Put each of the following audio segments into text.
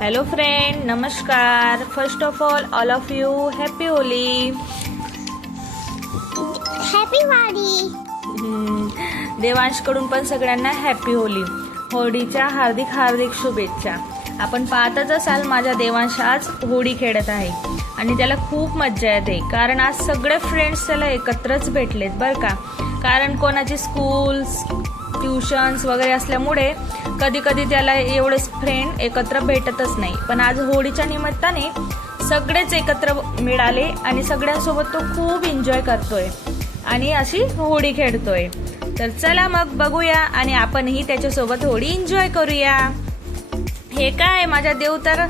Hello friend, नमस्कार. First of all of you happy Holy. Happy वाडी. देवांशकडून पण सगळ्यांना हॅपी होली. होळीच्या हार्दिक हार्दिक शुभेच्छा. आपण पाहतच असाल माझा देवांश आज होळी खेळत आहे आणि त्याला खूप मज्जा येते, कारण आज सगळे फ्रेंड्स त्याला एकत्रच भेटलेत बरं का. कारण कोणाची स्कूल्स ट्युशन्स वगैरे असल्यामुळे कधी कधी त्याला एवढे फ्रेंड एकत्र भेटतच नाही, पण आज होळीच्या निमित्ताने सगळेच एकत्र मिळाले आणि सगळ्यांसोबत तो खूप एन्जॉय करतोय आणि अशी होळी खेळतोय. तर चला मग बघूया आणि आपणही त्याच्यासोबत होळी एन्जॉय करूया. हे काय, माझा देव तर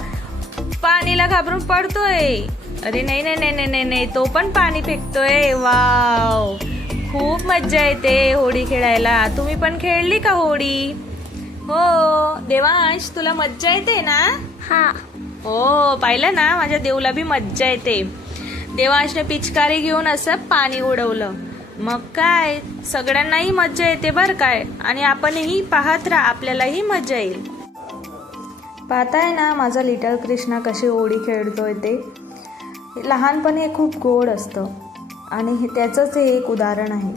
पाणीला घाबरून पडतोय. अरे नाही नाही नाही नाही नाही, तो पण पाणी फेकतोय. वाव, खूप मज्जा येते होळी खेळायला. तुम्ही पण खेळली का होळी? हो देवांश, तुला मज्जा येते ना? हा. हो, पाहिलं ना, माझ्या देवला बी मज्जा येते. देवांशने पिचकारी घेऊन असं पाणी उडवलं, मग काय सगळ्यांनाही मज्जा येते बर काय. आणि आपणही पाहत राहा, आपल्यालाही मज्जा येईल. पाहताय ना माझा लिटल कृष्णा कशी होळी खेळतोय ते. लहानपणी हे खूप गोड असतं आणि त्याचंच हे एक उदाहरण आहे.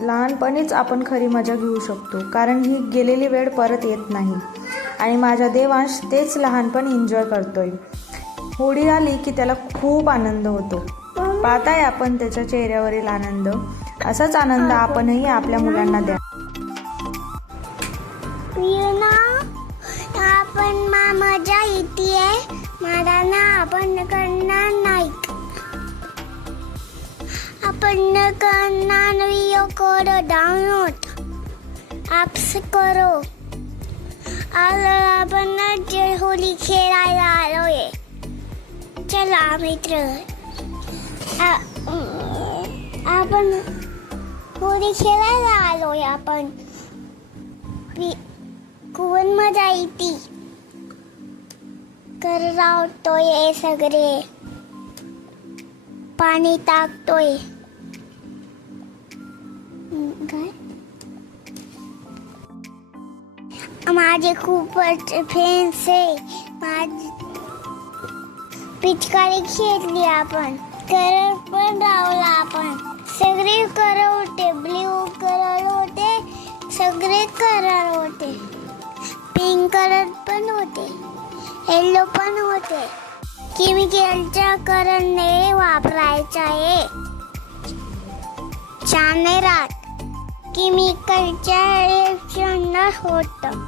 लहानपणीच आपण खरी मजा घेऊ शकतो, कारण ही गेलेली वेळ परत येत नाही आणि माझा देवांश तेच लहानपण एन्जॉय करतोय. होळी आली की त्याला खूप आनंद होतो. पाहताय आपण त्याच्या चेहऱ्यावरील आनंद. असाच आनंद आपणही आपल्या मुलांना द्या. आपण मजा येते, मला ना आपण करणार नाही. आपण करणार व्हिडिओ करो डाउनलोड ॲप्स करो. आपण होळी खेळायला आलोय. चला मित्र, आपण होळी खेळायला आलोय. आपण खूप मजा येते. करवतोय सगळे, पाणी टाकतोय. माझे खूप फ्रेंड्स आहे. माझी पिचकारी खेळली आपण, कलर पण लावला आपण. सगळे कलर होते, ब्ल्यू कलर होते, सगळे कलर होते. पिंक कलर पण होते, येलो पण होते. केमिकलचा कलर नाही वापरायचा आहे. छान राहत. केमिकलच्या रिएक्शन होतं,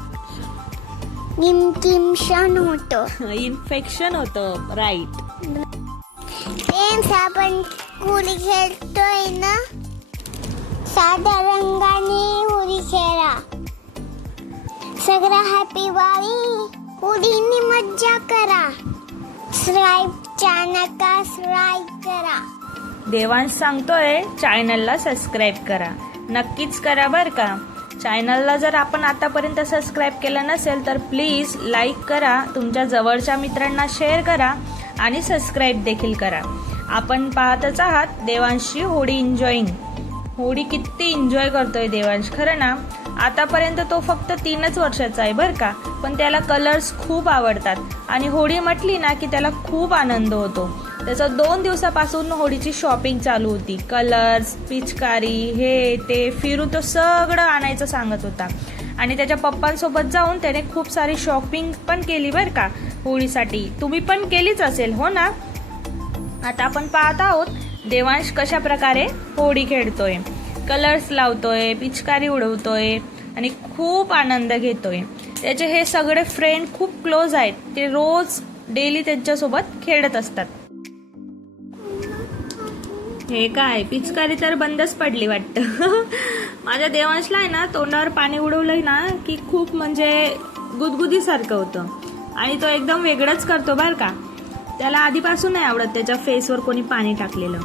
इन्फेक्शन होतं. इन्फेक्शन होतं, राईट. फ्रेंड्स, आपण होळी खेळतोय ना, साध्या रंगाने होळी खेळा. सगळा हॅपी वाली. होळीनी मज्जा करा. चॅनलला सबस्क्राईब करा. देवांश सांगतोय चॅनलला सबस्क्राईब करा. नक्कीच करा बर का. चॅनलला जर आपण आतापर्यंत सबस्क्राईब केलं नसेल तर प्लीज लाईक करा, तुमच्या जवळच्या मित्रांना शेअर करा आणि सबस्क्राईब देखील करा. आपण पाहतच आहात देवांशची होळी एन्जॉईंग. होळी किती एन्जॉय करतोय देवांश. खरं ना, आतापर्यंत तो फक्त 3च वर्षाचा आहे बरं का, पण त्याला कलर्स खूप आवडतात आणि होळी म्हटली ना की त्याला खूप आनंद होतो. त्याचं 2 दिवसापासून होळीची शॉपिंग चालू होती. कलर्स, पिचकारी, हे ते फिरून तो सगळं आणायचं सांगत होता आणि त्याच्या पप्पांसोबत जाऊन त्याने खूप सारी शॉपिंग पण केली बरं का होळीसाठी. तुम्ही पण केलीच असेल हो ना. आता आपण पाहत आहोत देवांश कशा प्रकारे होळी खेळतोय, कलर्स लावतोय, पिचकारी उडवतोय आणि खूप आनंद घेतोय. त्याचे हे सगळे फ्रेंड खूप क्लोज आहेत. ते रोज डेली त्यांच्यासोबत खेळत असतात. हे काय, पिचकारी तर बंदच पडली वाटतं. माझ्या देवांशला आहे ना, तोंडावर पाणी उडवलंय ना की खूप म्हणजे गुदगुदीसारखं होतं आणि तो एकदम वेगळंच करतो बरं का. त्याला आधीपासून नाही आवडत त्याच्या फेसवर कोणी पाणी टाकलेलं.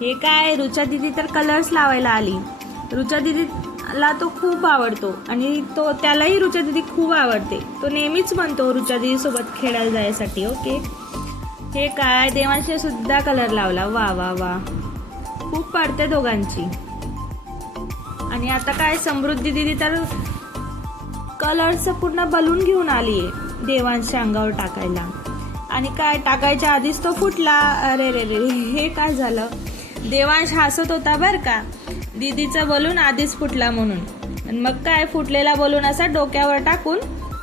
हे काय, रुचा दिदी तर कलर्स लावायला आली. रुचा दिदीला तो खूप आवडतो आणि त्यालाही रुचा दिदी खूप आवडते. तो नेहमीच म्हणतो रुचा दिदी सोबत खेळायला जायसाठी. ओके. हे काय, देवांशने सुद्धा कलर लावला. वा वा वा, खूप पडते दोघांची. आणि आता काय, समृद्धी दिदी तर कलरचं पूर्ण बलून घेऊन आलीये देवांशच्या अंगावर टाकायला. आणि काय टाकायच्या आधीच तो फुटला. अरे रे रे, हे काय झालं. देवांश हसत होता बर का, दीदीचा बलून आधीच फुटला म्हणून. आणि मग काय, फुटलेला बलून असा डोक्यावर टाकून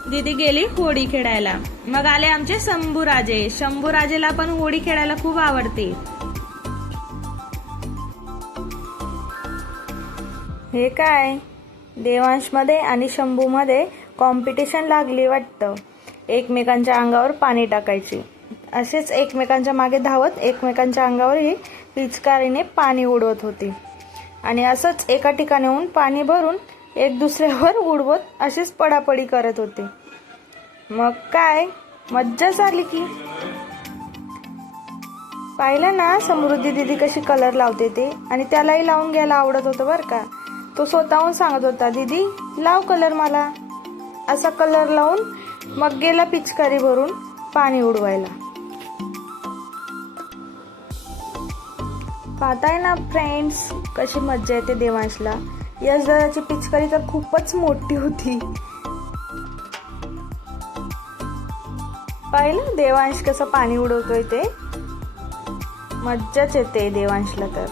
दीदी गेली होडी खेळायला. मग आले आमचे शंभूराजे. शंभूराजेला पण होडी खेळायला खूप आवडते. हे काय, देवांश मध्ये आणि शंभू मध्ये कॉम्पिटिशन लागली वाटतं. एकमेकांच्या अंगावर पाणी टाकायची. असेच एकमेकांच्या मागे धावत एकमेकांच्या अंगावरही पिचकारीने पाणी उडवत होते. आणि असंच एका ठिकाणाहून पाणी भरून एक दुसऱ्यावर उडवत अशीच पडापडी करत होते. मग काय मज्जाच आली की. पाहिलं ना समृद्धी दीदी कशी कलर लावते ते. आणि त्यालाही लावून घ्यायला आवडत होतं बरं का. तो स्वतःहून सांगत होता, दीदी लाव कलर मला. असा कलर लावून मग गेला पिचकारी भरून पाणी उडवायला. पाहताय ना फ्रेंड्स, कशी मज्जा येते देवांशला. यश दादाची पिचकारी तर खूपच मोठी होती. पाहिलं देवांश कसं पाणी उडवतोय ते. मज्जाच येते देवांशला तर.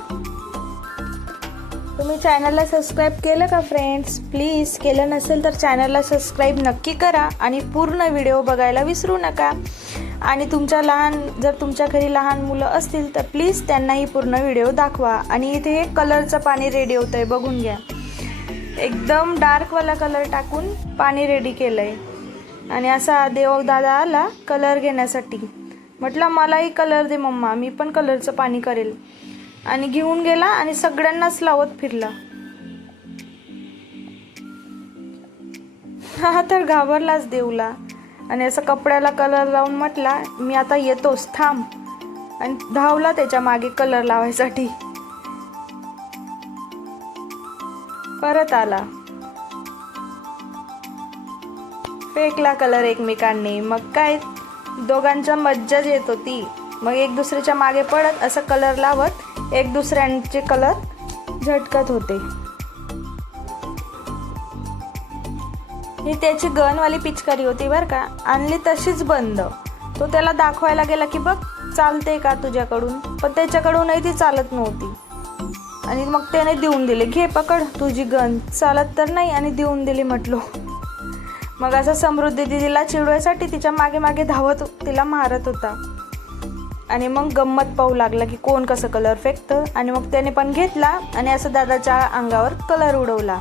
तुम्ही चॅनलला सबस्क्राईब केलं का फ्रेंड्स? प्लीज केलं नसेल तर चॅनलला सबस्क्राईब नक्की करा आणि पूर्ण व्हिडिओ बघायला विसरू नका. आणि जर तुमच्या घरी लहान मुलं असतील तर प्लीज त्यांनाही पूर्ण व्हिडिओ दाखवा. आणि इथे हे कलरचं पाणी रेडी होतंय, बघून घ्या. एकदम डार्कवाला कलर टाकून पाणी रेडी केलंय. आणि असा देव दादा आला कलर घेण्यासाठी. म्हटलं मलाही कलर दे मम्मा, मी पण कलरचं पाणी करेल. आणि घेऊन गेला आणि सगळ्यांनाच लावत फिरला. हा तर घाबरलाच देवला. आणि असं कपड्याला कलर लावून म्हटला, मी आता येतोच थांब. आणि धावला त्याच्या मागे कलर लावायसाठी. परत आला, फेकला कलर एकमेकांनी. मग काय दोघांच्या मज्जाच येत होती. मग एक दुसऱ्याच्या मागे पडत असं कलर लावत एक दुसऱ्यांचे कलर झटकत होते. ही त्याची गनवाली पिचकारी होती बर का. आणली तशीच बंद. तो त्याला दाखवायला गेला की बघ चालते का तुझ्याकडून, पण त्याच्याकडूनही ती चालत नव्हती. आणि मग त्याने देऊन दिले, घे पकड तुझी गन, चालत तर नाही आणि देऊन दिली म्हटलो. मग असं समृद्धी दीदीला चिडवायसाठी तिच्या मागे मागे धावत तिला मारत होता. आणि मग गंमत पाहू लागला की कोण कसं कलर फेकतं. आणि मग त्याने पण घेतला आणि असं दादाच्या अंगावर कलर उडवला.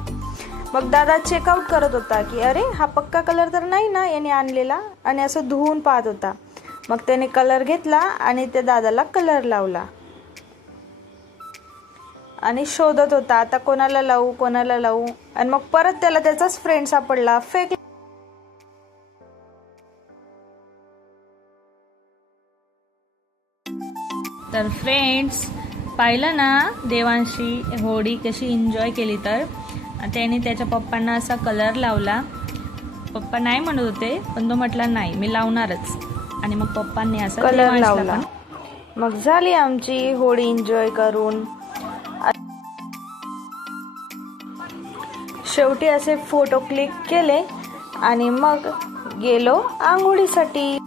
मग दादा चेकआउट करत होता की अरे हा पक्का कलर तर नाही ना याने आणलेला. आणि असं धुवून पाहत होता. मग त्याने कलर घेतला आणि त्या दादाला कलर लावला. आणि शोधत होता आता कोणाला लावू कोणाला लावू. आणि मग परत त्याला त्याचाच फ्रेंड सापडला, फेक. तर फ्रेंड्स पाहिलं ना देवांशी होडी कशी एन्जॉय केली. तर त्याने त्याच्या पप्पांना असा कलर लावला. पप्पा नाही म्हणत होते पण तो म्हटला नाही मी लावणारच. आणि मग पप्पांनी असा कलर लावला. मग झाली आमची होडी एन्जॉय करून. शेवटी असे फोटो क्लिक केले आणि मग गेलो आंघोळीसाठी.